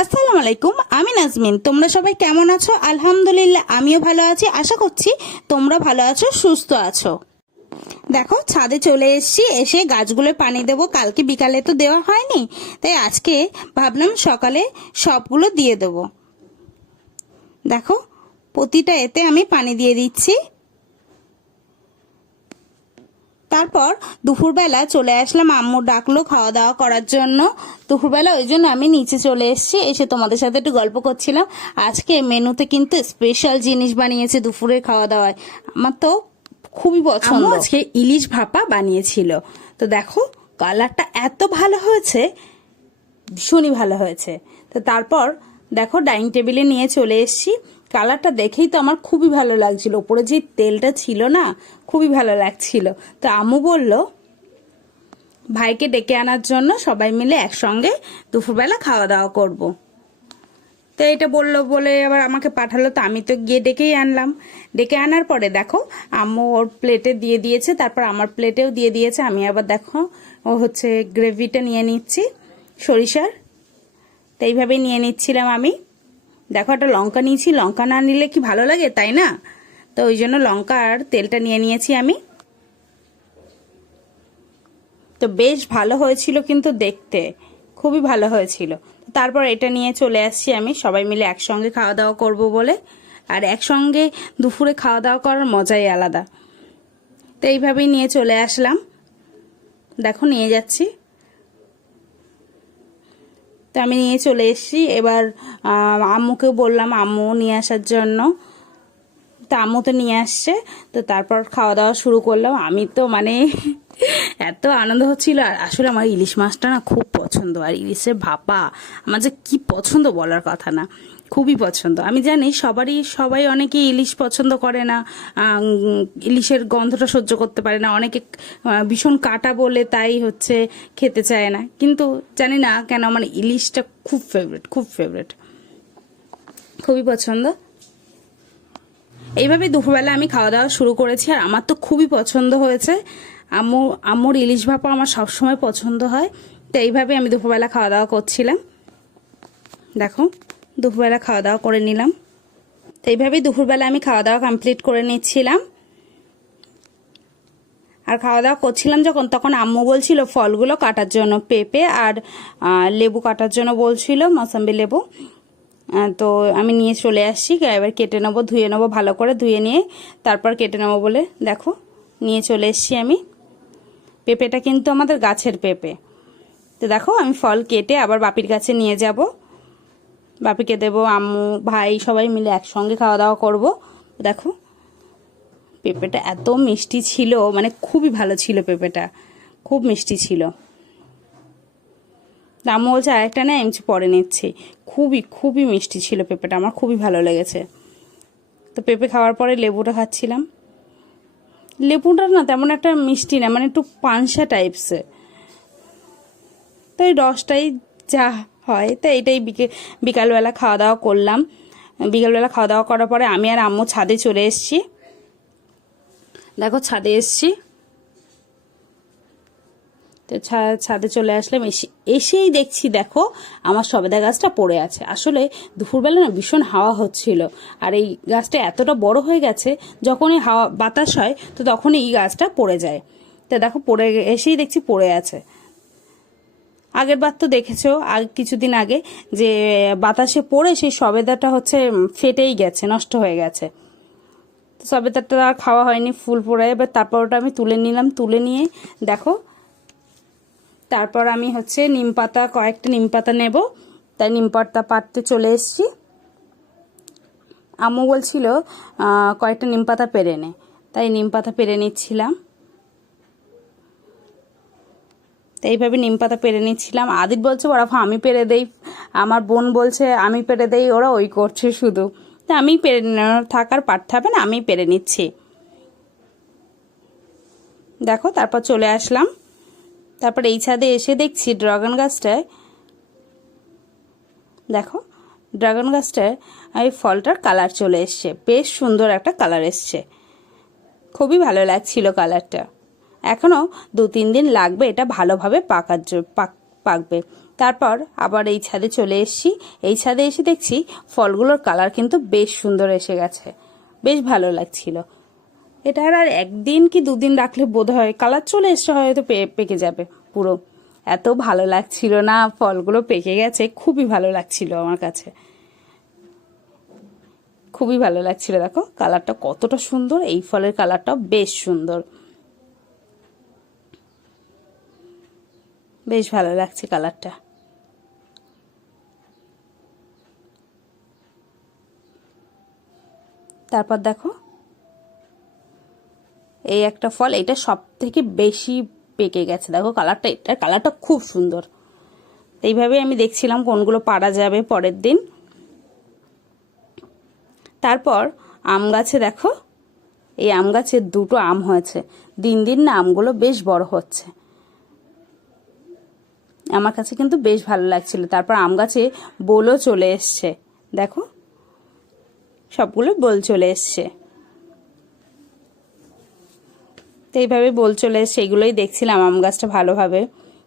আসসালামু আলাইকুম, আমি নাজমিন। তোমরা সবাই কেমন আছো? আলহামদুলিল্লাহ, আমিও ভালো আছি। আশা করছি তোমরা ভালো আছো, সুস্থ আছো। দেখো, ছাদে চলে এসেছি। এসে গাছগুলো পানি দেবো। কালকে বিকালে তো দেওয়া হয়নি, তাই আজকে ভাবলাম সকালে সবগুলো দিয়ে দেবো। দেখো, প্রতিটা এতে আমি পানি দিয়ে দিচ্ছি। তারপর দুপুরবেলা চলে আসলাম, আম্মু ডাকলো খাওয়া দাওয়া করার জন্য। দুপুরবেলা ওই জন্য আমি নিচে চলে এসেছি। এসে তোমাদের সাথে একটু গল্প করছিলাম। আজকে মেনুতে কিন্তু স্পেশাল জিনিস বানিয়েছে দুপুরের খাওয়া দাওয়ায়। আমার তো খুবই পছন্দ। আজকে ইলিশ ভাপা বানিয়েছিল। তো দেখো, কালারটা এত ভালো হয়েছে, ভীষণই ভালো হয়েছে। তো তারপর দেখো, ডাইনিং টেবিলে নিয়ে চলে এসেছি। কালারটা দেখেই তো আমার খুবই ভালো লাগছিল। উপরে যে তেলটা ছিল না, খুবই ভালো লাগছিল। তো আম্মু বলল ভাইকে ডেকে আনার জন্য, সবাই মিলে একসঙ্গে দুপুরবেলা খাওয়া দাওয়া করব। তো এটা বললো বলে আবার আমাকে পাঠালো। তো আমি তো গিয়ে ডেকেই আনলাম। ডেকে আনার পরে দেখো, আম্মু ওর প্লেটে দিয়ে দিয়েছে, তারপর আমার প্লেটেও দিয়ে দিয়েছে। আমি আবার দেখো ও হচ্ছে গ্রেভিটা নিয়ে নিচ্ছি সরিষার। তো এইভাবেই নিয়ে নিচ্ছিলাম আমি। দেখো, একটা লঙ্কা নিয়েছি। লঙ্কা না নিলে কি ভালো লাগে, তাই না? তো ওই জন্য লঙ্কা আর তেলটা নিয়ে নিয়েছি আমি। তো বেশ ভালো হয়েছিল কিন্তু দেখতে, খুবই ভালো হয়েছিল। তারপর এটা নিয়ে চলে আসছি আমি, সবাই মিলে একসঙ্গে খাওয়া দাওয়া করব বলে। আর একসঙ্গে দুপুরে খাওয়া দাওয়া করার মজাই আলাদা। তো এইভাবেই নিয়ে চলে আসলাম। দেখো, নিয়ে যাচ্ছি। তো আমি নিয়ে চলে এসেছি। এবার আম্মুকেও বললাম আম্মু নিয়ে আসার জন্য। তা আম্মু তো নিয়ে আসছে। তো তারপর খাওয়া দাওয়া শুরু করলাম। আমি তো মানে এত আনন্দ হচ্ছিল। আর আসলে আমার ইলিশ মাছটা না খুব পছন্দ। আর ইলিশের ভাপা আমার যে কি পছন্দ বলার কথা না, খুবই পছন্দ। আমি জানি সবাই অনেকে ইলিশ পছন্দ করে না, ইলিশের গন্ধটা সহ্য করতে পারে না। অনেকে ভীষণ কাটা বলে তাই হচ্ছে খেতে চায় না। কিন্তু জানি না কেন আমার ইলিশটা খুব ফেভারিট, খুব ফেভারিট, খুবই পছন্দ। এইভাবে দুপুরবেলা আমি খাওয়া দাওয়া শুরু করেছি। আর আমার তো খুবই পছন্দ হয়েছে। আম্মুর ইলিশ ভাপা আমার সবসময় পছন্দ হয়। তো এইভাবে আমি দুপুরবেলা খাওয়া দাওয়া করছিলাম। দেখো, দুপুরবেলা খাওয়া দাওয়া করে নিলাম। তো এইভাবেই দুপুরবেলা আমি খাওয়া দাওয়া কমপ্লিট করে নিচ্ছিলাম। আর খাওয়া দাওয়া করছিলাম যখন, তখন আম্মু বলছিল ফলগুলো কাটার জন্য, পেঁপে আর লেবু কাটার জন্য বলছিল, মৌসম্বি লেবু। তো আমি নিয়ে চলে আসছি। এবার কেটে নেবো, ধুয়ে নেবো, ভালো করে ধুয়ে নিয়ে তারপর কেটে নেবো বলে দেখো নিয়ে চলে এসছি আমি। পেঁপেটা কিন্তু আমাদের গাছের পেঁপে। তো দেখো, আমি ফল কেটে আবার বাপির কাছে নিয়ে যাব। বাপিকে দেবো, আম্মু ভাই সবাই মিলে একসঙ্গে খাওয়া দাওয়া করব। দেখো, পেঁপেটা এত মিষ্টি ছিল, মানে খুবই ভালো ছিল পেঁপেটা, খুব মিষ্টি ছিল। আম্মু বলছে আরেকটা না, আমি পরে নিচ্ছি। খুবই খুবই মিষ্টি ছিল পেঁপেটা, আমার খুবই ভালো লেগেছে। তো পেঁপে খাওয়ার পরে লেবুটা খাচ্ছিলাম। লেবুটা না তেমন একটা মিষ্টি না, মানে একটু পানসা টাইপসের। তো এই রসটাই যা হয়। তো এটাই বিকালবেলা খাওয়া দাওয়া করলাম। বিকালবেলা খাওয়া দাওয়া করার পরে আমি আর আম্মু ছাদে চলে এসেছি। দেখো, ছাদে এসেছি। তো ছাদে চলে আসলাম। এসেই দেখছি দেখো আমার সবেদা গাছটা পড়ে আছে। আসলে দুপুরবেলা না ভীষণ হাওয়া হচ্ছিল। আর এই গাছটা এতটা বড় হয়ে গেছে, যখনই হাওয়া বাতাস হয় তো তখনই এই গাছটা পড়ে যায়। তো দেখো, এসেই দেখছি পড়ে আছে। আগের বার তো দেখেছো কিছুদিন আগে যে বাতাসে পড়ে সেই সবেদাটা হচ্ছে ফেটেই গেছে, নষ্ট হয়ে গেছে। তো সবেদাটা আর খাওয়া হয়নি, ফুল পড়ে। এবার তারপর ওটা আমি তুলে নিলাম। তুলে নিয়ে দেখো, তারপর আমি হচ্ছে কয়েকটা নিম পাতা নেব, তাই নিম পাতা পাড়তে চলে এসেছি। আম্মু বলছিল কয়েকটা নিম পাতা পেরে নে, তাই নিম পাতা পেরে নিচ্ছিলাম। তো এইভাবে নিম পাতা পেরে নিচ্ছিলাম। আদিত বলছে ওরা আমি পেরে দেই, আমার বোন বলছে আমি পেরে দেই, ওরা ওই করছে শুধু। তা আমি পেরে থাকার পারতে হবে না, আমি পেরে নিচ্ছি। দেখো, তারপর চলে আসলাম। তারপর এই ছাদে এসে দেখছি ড্রাগন গাছটায়, দেখো ড্রাগন গাছটায় এই ফলটার কালার চলে এসছে। বেশ সুন্দর একটা কালার এসছে, খুবই ভালো লাগছিল কালারটা। এখনও 2-3 দিন লাগবে এটা ভালোভাবে পাকবে। তারপর আবার এই ছাদে চলে এসেছি। এই ছাদে এসে দেখছি ফলগুলোর কালার কিন্তু বেশ সুন্দর এসে গেছে, বেশ ভালো লাগছিল। এটা আর একদিন কি দুদিন রাখলে বোধ হয় কালার চলে এসছে, হয়তো পেকে যাবে পুরো। এত ভালো লাগছিল না, ফলগুলো পেকে গেছে, খুবই ভালো লাগছিল আমার কাছে, খুবই ভালো লাগছিল। দেখো কালারটা কতটা সুন্দর, এই ফলের কালারটাও বেশ সুন্দর, বেশ ভালো লাগছে কালারটা। তারপর দেখো এই একটা ফল, এটা সব থেকে বেশি পেকে গেছে। দেখো কালারটা, এটার কালারটা খুব সুন্দর। এইভাবে আমি দেখছিলাম কোনগুলো পারা যাবে পরের দিন। তারপর আম গাছে দেখো, এই আম গাছে দুটো আম হয়েছে। দিন দিন না আমগুলো বেশ বড় হচ্ছে, আমার কাছে কিন্তু বেশ ভালো লাগছিল। তারপর আম গাছে বোলও চলে এসছে, দেখো সবগুলো বোল চলে এসছে। তো এইভাবে বোল চলে এসছে, এগুলোই দেখছিলাম আম গাছটা ভালোভাবে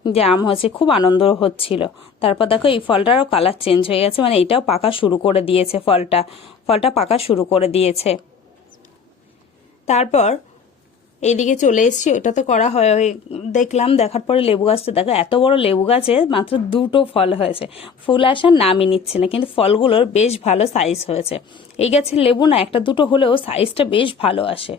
যে আম হচ্ছে, খুব আনন্দ হচ্ছিল। তারপর দেখো এই ফলটারও কালার চেঞ্জ হয়ে গেছে, মানে এটাও পাকা শুরু করে দিয়েছে, ফলটা পাকা শুরু করে দিয়েছে। তারপর এইদিকে চলে এসেছি, ওটা তো করা হয় দেখলাম। দেখার পরে লেবু গাছটা দেখো, এত বড় লেবু গাছে মাত্র দুটো ফল হয়েছে, ফুল আসার নামই নিচ্ছে না, কিন্তু ফলগুলোর বেশ ভালো সাইজ হয়েছে। এই গাছের লেবু না একটা দুটো হলেও সাইজটা বেশ ভালো আসে।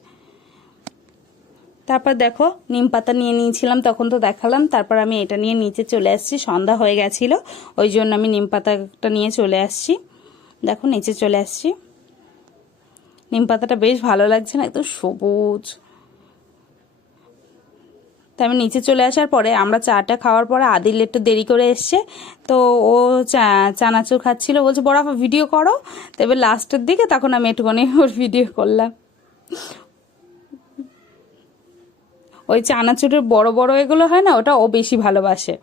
তারপর দেখো নিম পাতা নিয়ে নিয়েছিলাম, তখন তো দেখালাম। তারপর আমি এটা নিয়ে নিচে চলে আসছি, সন্ধ্যা হয়ে গেছিল, ওই জন্য আমি নিম পাতাটা নিয়ে চলে আসছি। দেখো নিচে চলে আসছি, নিম পাতাটা বেশ ভালো লাগছে না, একদম সবুজ। তাই আমি নিচে চলে আসার পরে আমরা চাটা খাওয়ার পরে আদিল একটু দেরি করে এসছে, তো ও চানাচুর খাচ্ছিল, বলছে বড় ভিডিও করো। তবে লাস্টের দিকে তখন আমি একটুখানি ওর ভিডিও করলাম। ওই চানাচুরের বড় বড় এগুলো হয় না, ওটা ও বেশি ভালোবাসে।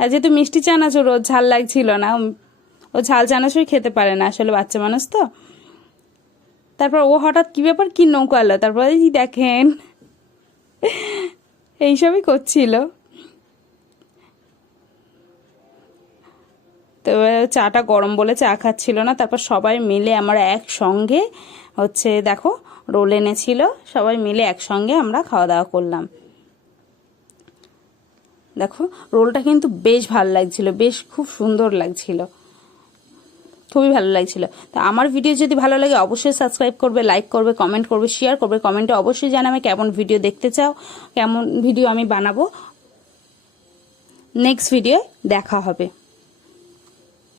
আর যেহেতু মিষ্টি চানাচুর ওর ঝাল লাগছিল না, ও ঝাল চানাচুর খেতে পারে না, আসলে বাচ্চা মানুষ তো। তারপর ও হঠাৎ কি ব্যাপার কি নৌকা এলো, তারপর দেখেন এইসবই করছিল। তো চাটা গরম বলে চা খাচ্ছিল না। তারপর সবাই মিলে আমরা একসঙ্গে হচ্ছে দেখো রোল এনেছিল, সবাই মিলে একসঙ্গে আমরা খাওয়া দাওয়া করলাম। দেখো রোলটা কিন্তু বেশ ভালো লাগছিল, বেশ খুব সুন্দর লাগছিল, খুবই ভালো লাগছিল। তো আমার ভিডিও যদি ভালো লাগে অবশ্যই সাবস্ক্রাইব করবে, লাইক করবে, কমেন্ট করবে, শেয়ার করবে। কমেন্টে অবশ্যই জানাবে কেমন ভিডিও দেখতে চাও, কেমন ভিডিও আমি বানাবো। নেক্সট ভিডিও দেখা হবে।